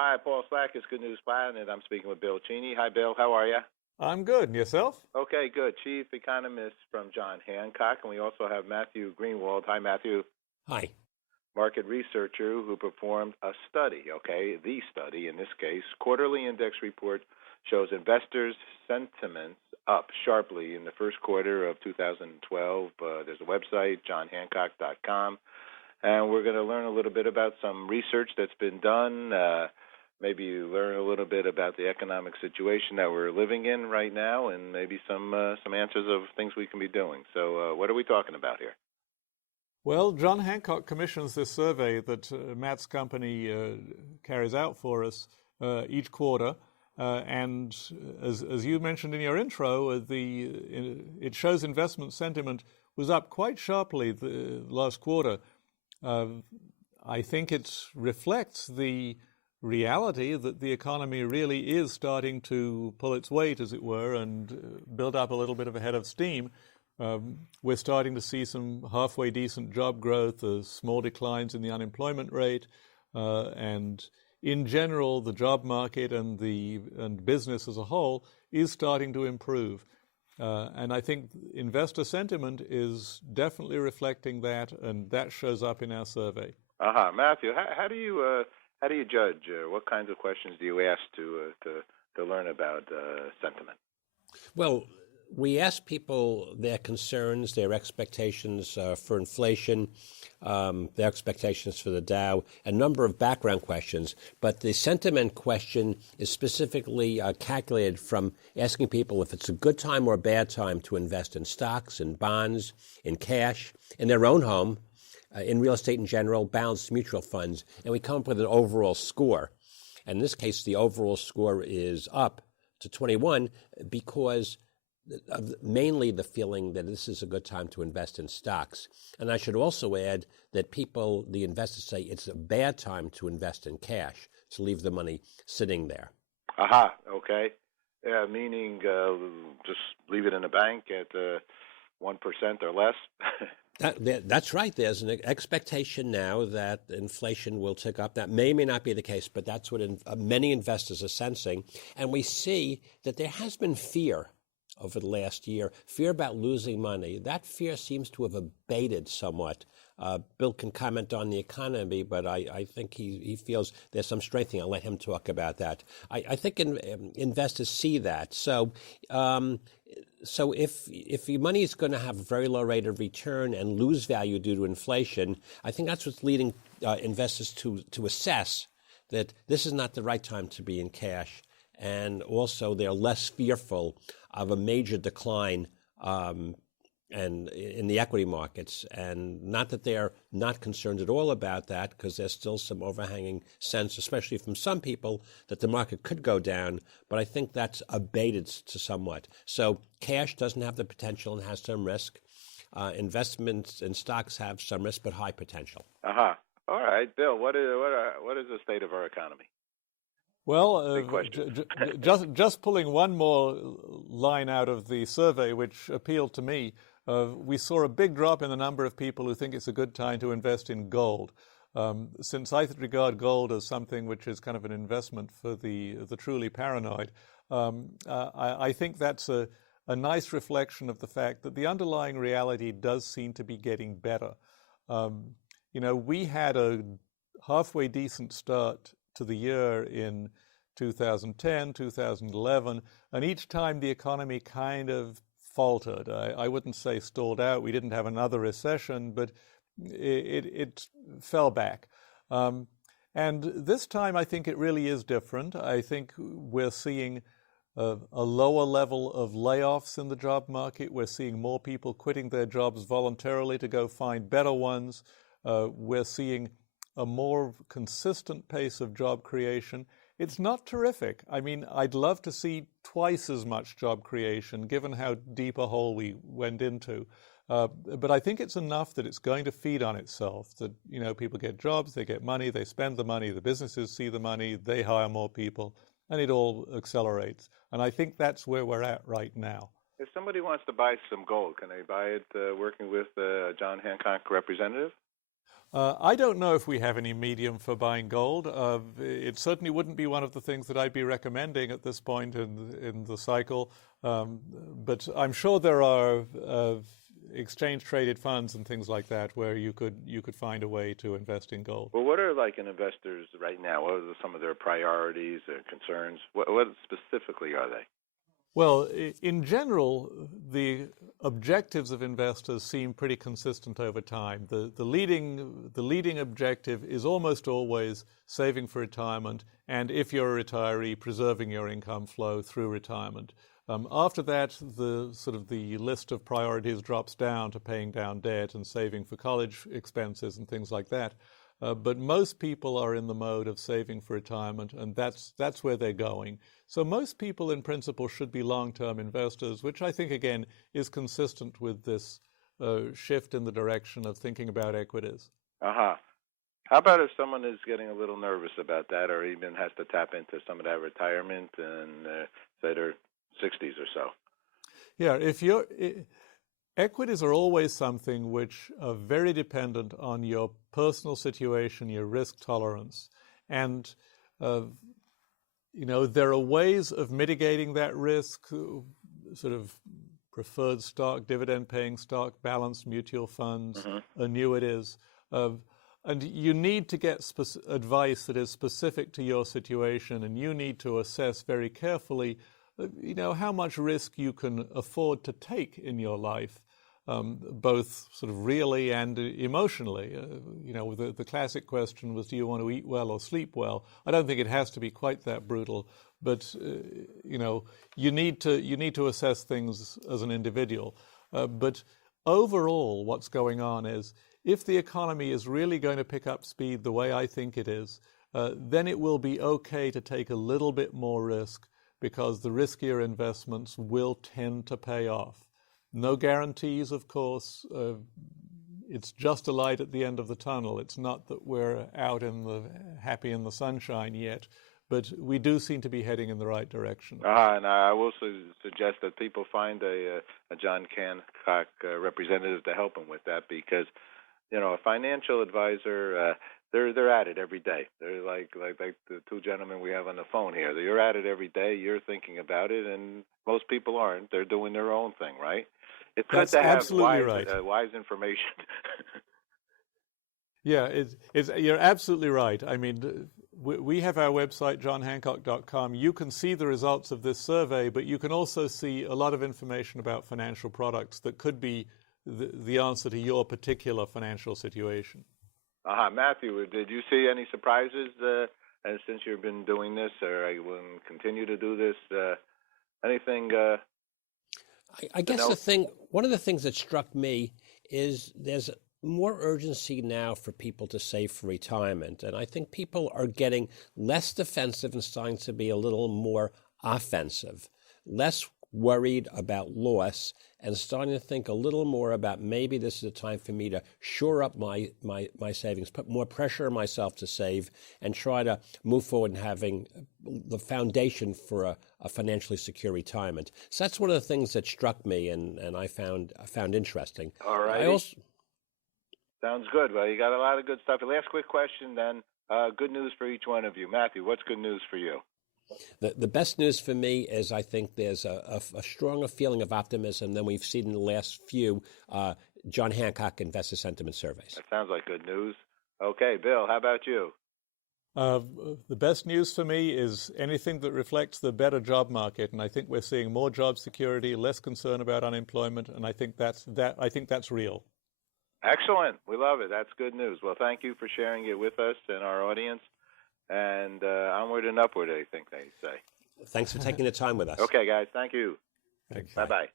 Hi, Paul Slack is Good News Planet. I'm speaking with Bill Cheney. Hi, Bill. How are you? I'm good. And yourself? Okay, good. Chief Economist from John Hancock. And we also have Matthew Greenwald. Hi, Matthew. Hi. Market researcher who performed a study, the study in this case. Quarterly index report shows investors' sentiments up sharply in the first quarter of 2012. There's a website, johnhancock.com. And we're going to learn a little bit about some research that's been done. Maybe you learn a little bit about the economic situation that we're living in right now, and maybe some answers of things we can be doing. So, what are we talking about here? Well, John Hancock commissions this survey that Matt's company carries out for us each quarter. And as you mentioned in your intro, it shows investment sentiment was up quite sharply the last quarter. I think it reflects the reality that the economy really is starting to pull its weight, as it were, and build up a little bit of a head of steam. We're starting to see some halfway decent job growth, small declines in the unemployment rate, and in general, the job market and business as a whole is starting to improve. And I think investor sentiment is definitely reflecting that, and that shows up in our survey. Matthew, how do you judge? What kinds of questions do you ask to learn about sentiment? Well, we ask people their concerns, their expectations for inflation, their expectations for the Dow, a number of background questions. But the sentiment question is specifically calculated from asking people if it's a good time or a bad time to invest in stocks, in bonds, in cash, in their own home, in real estate in general, balanced mutual funds. And we come up with an overall score. And in this case, the overall score is up to 21 because mainly the feeling that this is a good time to invest in stocks. And I should also add that the investors say it's a bad time to invest in cash, to leave the money sitting there. Okay. Yeah, meaning just leave it in a bank at 1% or less. That's right. There's an expectation now that inflation will tick up. That may not be the case, but that's what many investors are sensing. And we see that there has been fear over the last year, fear about losing money. That fear seems to have abated somewhat. Bill can comment on the economy, but I think he feels there's some strengthening. I'll let him talk about that. I think investors see that. So if your money is going to have a very low rate of return and lose value due to inflation, I think that's what's leading investors to assess that this is not the right time to be in cash. And also they're less fearful of a major decline and in the equity markets. And not that they're not concerned at all about that, because there's still some overhanging sense, especially from some people, that the market could go down. But I think that's abated to somewhat. So cash doesn't have the potential and has some risk. Investments in stocks have some risk, but high potential. All right, Bill, what is the state of our economy? Well, just pulling one more line out of the survey, which appealed to me, we saw a big drop in the number of people who think it's a good time to invest in gold. Since I regard gold as something which is kind of an investment for the truly paranoid, I think that's a nice reflection of the fact that the underlying reality does seem to be getting better. We had a halfway decent start to the year in 2010, 2011, and each time the economy kind of faltered. I wouldn't say stalled out. We didn't have another recession, but it fell back. And this time I think it really is different. I think we're seeing a lower level of layoffs in the job market. We're seeing more people quitting their jobs voluntarily to go find better ones. We're seeing a more consistent pace of job creation. It's not terrific. I mean, I'd love to see twice as much job creation, given how deep a hole we went into. But I think it's enough that it's going to feed on itself, that, people get jobs, they get money, they spend the money, the businesses see the money, they hire more people, and it all accelerates. And I think that's where we're at right now. If somebody wants to buy some gold, can they buy it working with a John Hancock representative? I don't know if we have any medium for buying gold. It certainly wouldn't be one of the things that I'd be recommending at this point in the cycle. But I'm sure there are exchange-traded funds and things like that where you could find a way to invest in gold. Well, what are like an investors right now? What are some of their priorities or concerns? What specifically are they? Well, in general, the objectives of investors seem pretty consistent over time. The leading objective is almost always saving for retirement, and if you're a retiree, preserving your income flow through retirement. After that, the list of priorities drops down to paying down debt and saving for college expenses and things like that. But most people are in the mode of saving for retirement, and that's where they're going. So most people, in principle, should be long-term investors, which I think, again, is consistent with this shift in the direction of thinking about equities. Uh-huh. How about if someone is getting a little nervous about that, or even has to tap into some of that retirement and say they're 60s or so? Yeah, equities are always something which are very dependent on your personal situation, your risk tolerance. And, there are ways of mitigating that risk, sort of preferred stock, dividend-paying stock, balanced mutual funds, annuities. And you need to get advice that is specific to your situation, and you need to assess very carefully, how much risk you can afford to take in your life. Both sort of really and emotionally. The classic question was, do you want to eat well or sleep well? I don't think it has to be quite that brutal, but you need to assess things as an individual. But overall, what's going on is, if the economy is really going to pick up speed the way I think it is, then it will be okay to take a little bit more risk, because the riskier investments will tend to pay off. No guarantees, of course. It's just a light at the end of the tunnel. It's not that we're out happy in the sunshine yet, but we do seem to be heading in the right direction. And I will suggest that people find a John Hancock representative to help them with that, because a financial advisor, they're at it every day. They're like the two gentlemen we have on the phone here. You're at it every day. You're thinking about it, and most people aren't. They're doing their own thing, right? It's good to have wise information. Yeah, you're absolutely right. I mean, we have our website, johnhancock.com. You can see the results of this survey, but you can also see a lot of information about financial products that could be the answer to your particular financial situation. Matthew, did you see any surprises since you've been doing this, or will continue to do this? Anything? I guess one of the things that struck me is there's more urgency now for people to save for retirement. And I think people are getting less defensive and starting to be a little more offensive, less worried about loss, and starting to think a little more about, maybe this is a time for me to shore up my savings, put more pressure on myself to save, and try to move forward and having the foundation for a financially secure retirement. So that's one of the things that struck me and I found interesting. All right. Sounds good. Well, you got a lot of good stuff. Last quick question then. Good news for each one of you. Matthew, what's good news for you? The best news for me is, I think there's a stronger feeling of optimism than we've seen in the last few John Hancock investor sentiment surveys. That sounds like good news. Okay, Bill, how about you? The best news for me is anything that reflects the better job market, and I think we're seeing more job security, less concern about unemployment, and I think that's real. Excellent. We love it. That's good news. Well, thank you for sharing it with us and our audience. And onward and upward, I think they say. Thanks for taking the time with us. Okay, guys. Thank you. Thanks. Bye-bye.